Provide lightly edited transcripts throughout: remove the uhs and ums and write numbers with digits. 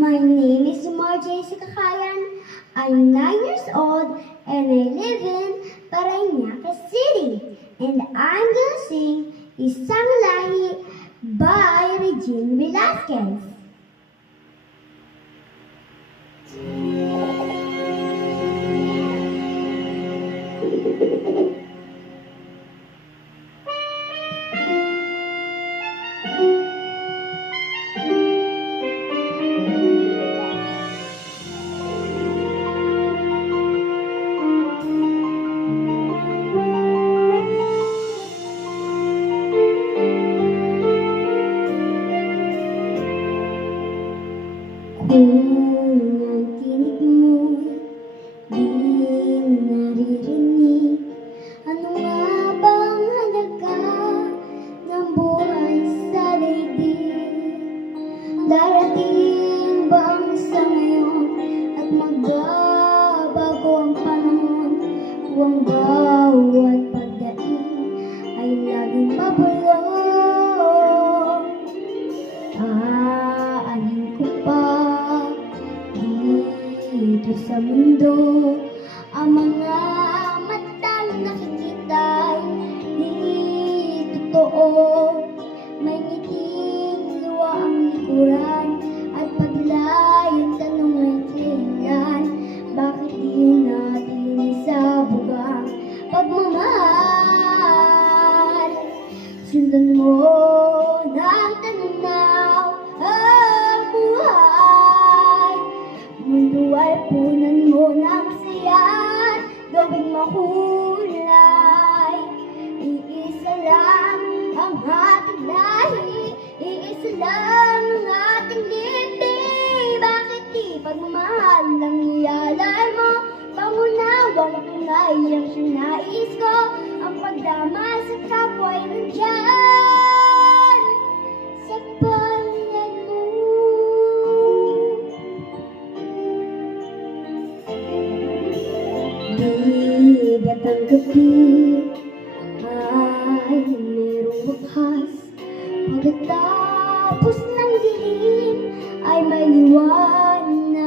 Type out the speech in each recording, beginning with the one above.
My name is Marjorie Sakakayan. I'm 9 years old and I live in Parañaque City. And I'm gonna sing Isang Lahi by Regine Velasquez. Kung ang tinig mo'y di naririnig, ano nga bang halaga ng buhay sa daigdig? Darating ba ang isa ngayon at magbabago ang panahon kung ang bawat pagdaing ay laging mabulong? Aanin ko pa dito sa mundo ang mga matang nakikita'y di totoo. May ngiting luwa ang likuran at paglayang tanong ay kailan. Bakit di natin isabog ang pagmamahal? Sundan mo ng tanaw ang buhay. Mundo ay punan mo ng saya at gawing makulay. Iisa lang ang ating lahi, iisa lang ang ating libing. Bakit di pagmamahal lang ialay mo? Pangunawang tunay ang siyang nais ko. Ang pagdama sa kapwa ay nandyan sa palad mo. Bigat ang gabi ay merong wakas. Pagkatapos ng dilim ay may liwanag.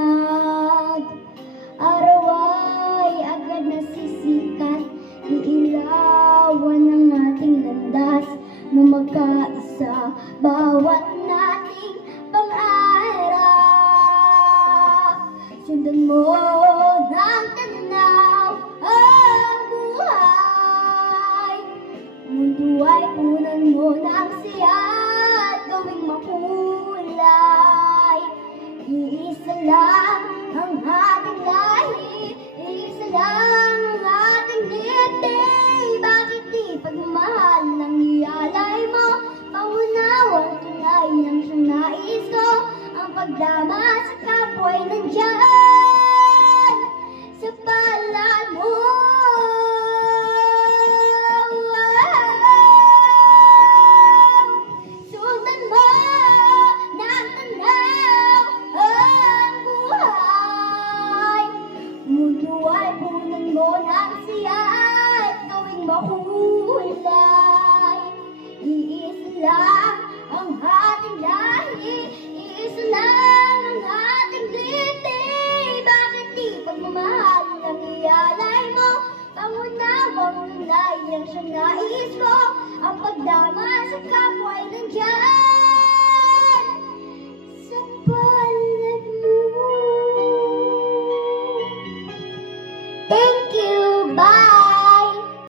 Araw ay agad nasisikat, iilawan ang ating landas na magkaisa bawat nating pangarap. Sundan mo ng tanaw ang buhay. Mundo ay punan mo ng siya at gawing makulay. Iisa lang ang ating lahi, iisa lang ang ating libing. Bakit di pagmamahal lang ialay mo? Pangunawang tunay ang siyang nais ko. Ang pagdama